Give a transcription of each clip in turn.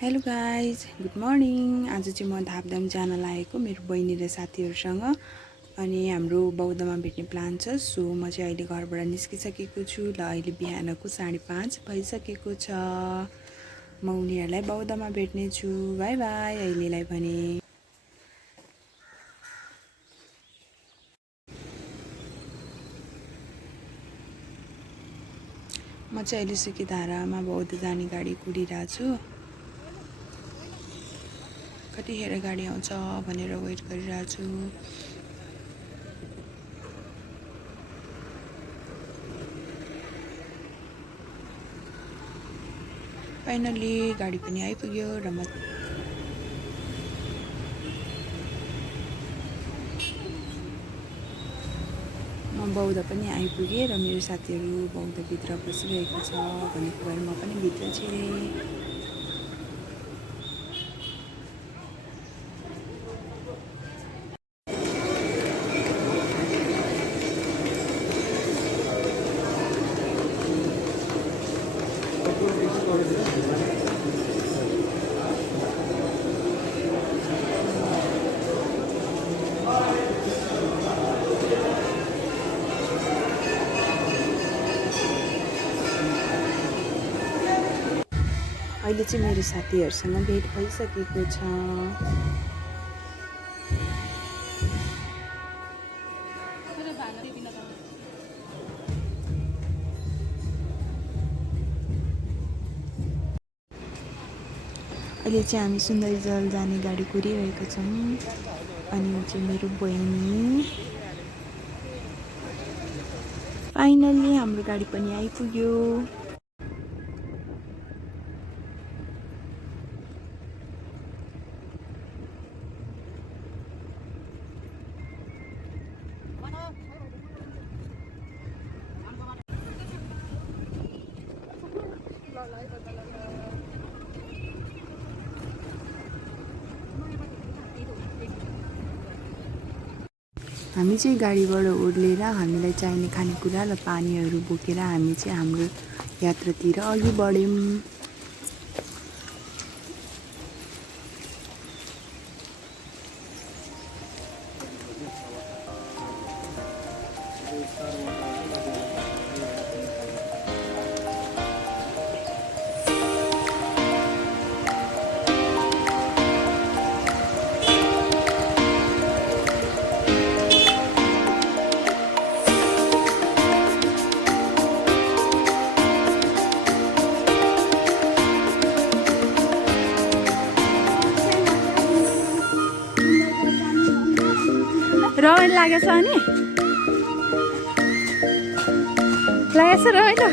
Hello guys good morning. आज चाहिँ म धापधाम जान लागेको मेरो बहिनी र साथीहरूसँग। अनि हाम्रो बौद्धमा भेट्ने प्लान छ। सो म चाहिँ अहिले घरबाट निस्किसकेको छु। ल अहिले बिहानको 5:30 भइसकेको छ। म उनीहरूलाई बौद्धमा भेट्ने छु। बाई बाई अहिलेलाई भने। म चाहिँ अहिले सुकेधारामा बौद्ध जाने गाडी कुरिरहेको छु। कतिखेर गाडी आउँछ भनेर वेट गरिरहेको छु। फाइनली गाडी पनि आइपुग्यो र म बौद्ध पनि आइपुगेँ र मेरो साथीहरू बौद्धभित्र बसिरहेको छ भनेको भएर म पनि भित्र छिरेँ। अहिले चाहिँ मेरो साथीहरूसँग भेट भइसकेको छ। अहिले चाहिँ हामी सुन्दरीजल जाने गाडी कुरिरहेका छौँ। अनि यो चाहिँ मेरो बहिनी। फाइनल्ली हाम्रो गाडी पनि आइपुग्यो। हामी चाहिँ गाडीबाट ओर्लेर हामीलाई चाहिने खानेकुरा र पानीहरू बोकेर हामी चाहिँ हाम्रो यात्रातिर अघि बढ्यौँ। रमाइलो लागेछ अनि लागेछ रमाइलो।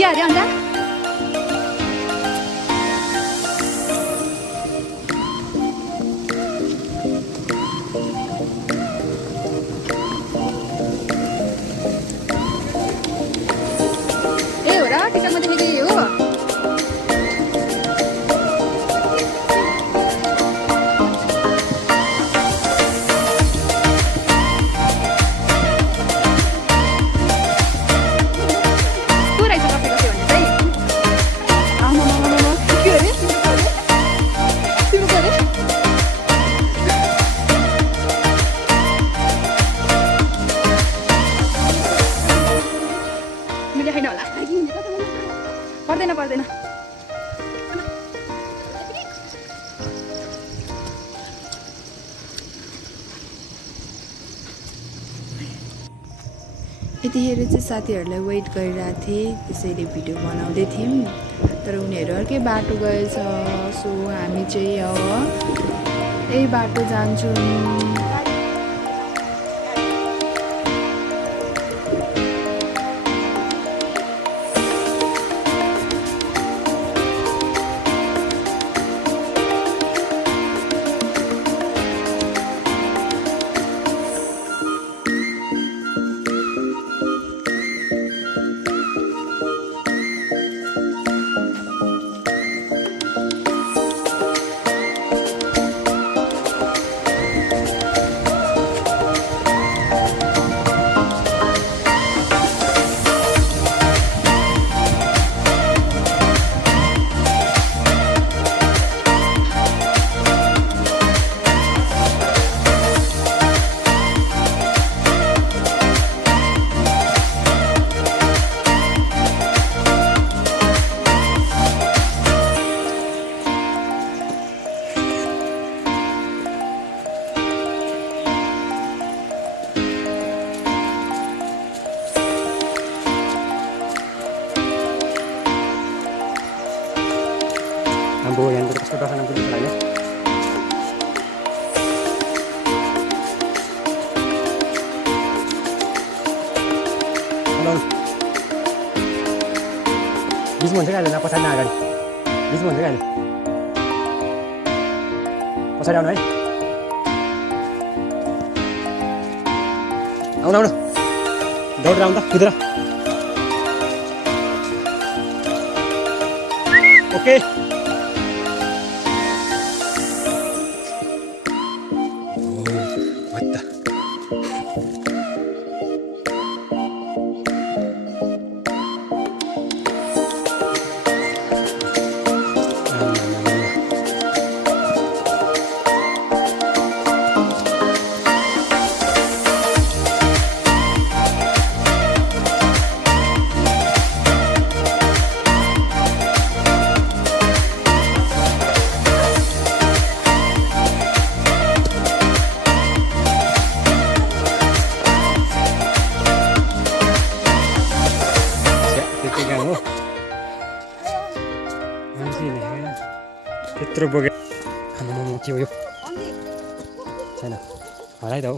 क्या अरे अन्डा ए हो र टिकटमा देखेको यही हो। को रहेछ कफी कफी भन्ने चाहिँ त्यतिखेर चाहिँ साथीहरूलाई वेट गरिरहेको थिएँ, त्यसैले भिडियो बनाउँदै थियौँ। तर उनीहरू अर्कै बाटो गएछ। सो हामी चाहिँ अब यही बाटो जान्छौँ। Ambo yang bersebut dengan bunyi lainnya. Halo. Bis mun sekali nak pasal nagan. Bis mun sekali. Pasal dah naik. Auna. Dawd raun dah, kudra. Okay. Terus bagai, mau cium yuk. Sana, mana itu?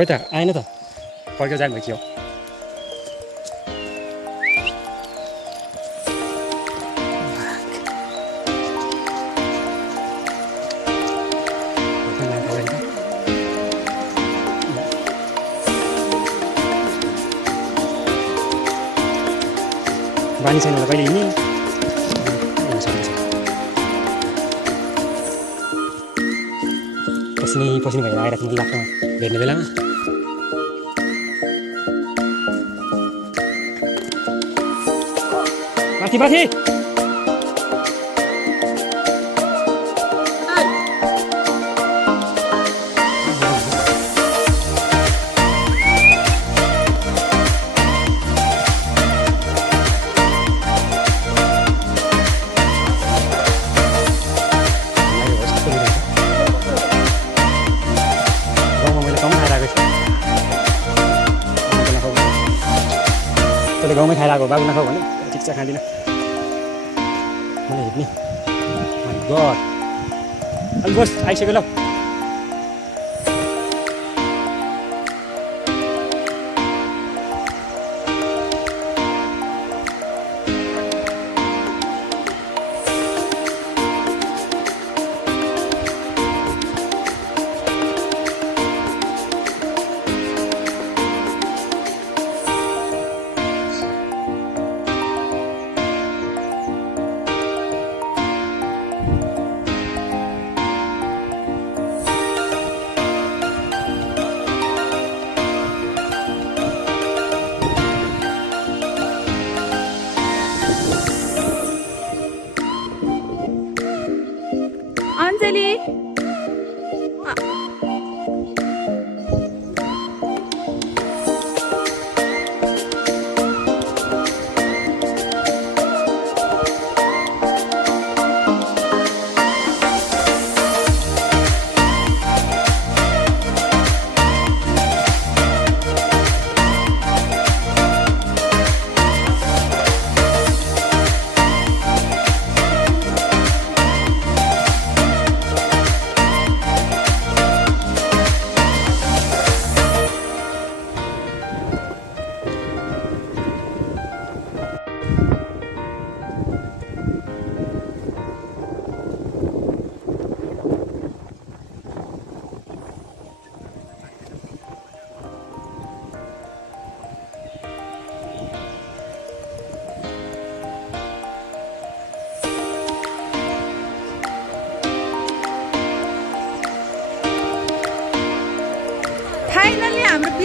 Kau tak, ayo tu, kau kau jangan cium. Bani saya nak kali ini. Posini banyak air datang belakang. Benda belang. Mati. गाउँमै खाइरहेको बाबु नखाऊ भने ठिक छ खाँदिनँ मलाई हेर्ने my God almost आइसक्यो ल अञ्जली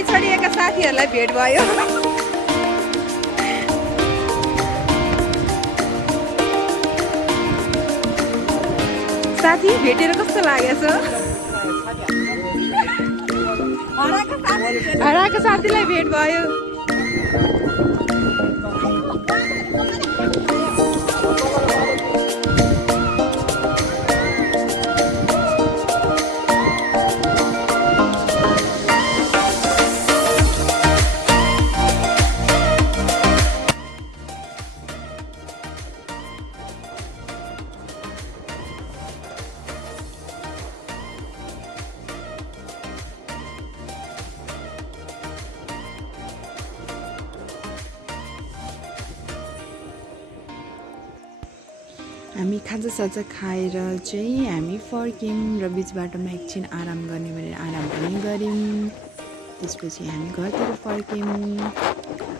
अघि छोडिएका साथीहरूलाई भेट भयो। साथी भेटेर कस्तो लागेछ? हराएको साथीलाई भेट भयो। हामी खाजासाजा खाएर चाहिँ हामी फर्क्यौँ र बिच बाटोमा एकछिन आराम गर्ने भनेर आराम पनि गऱ्यौँ। त्यसपछि हामी घरतिर फर्क्यौँ।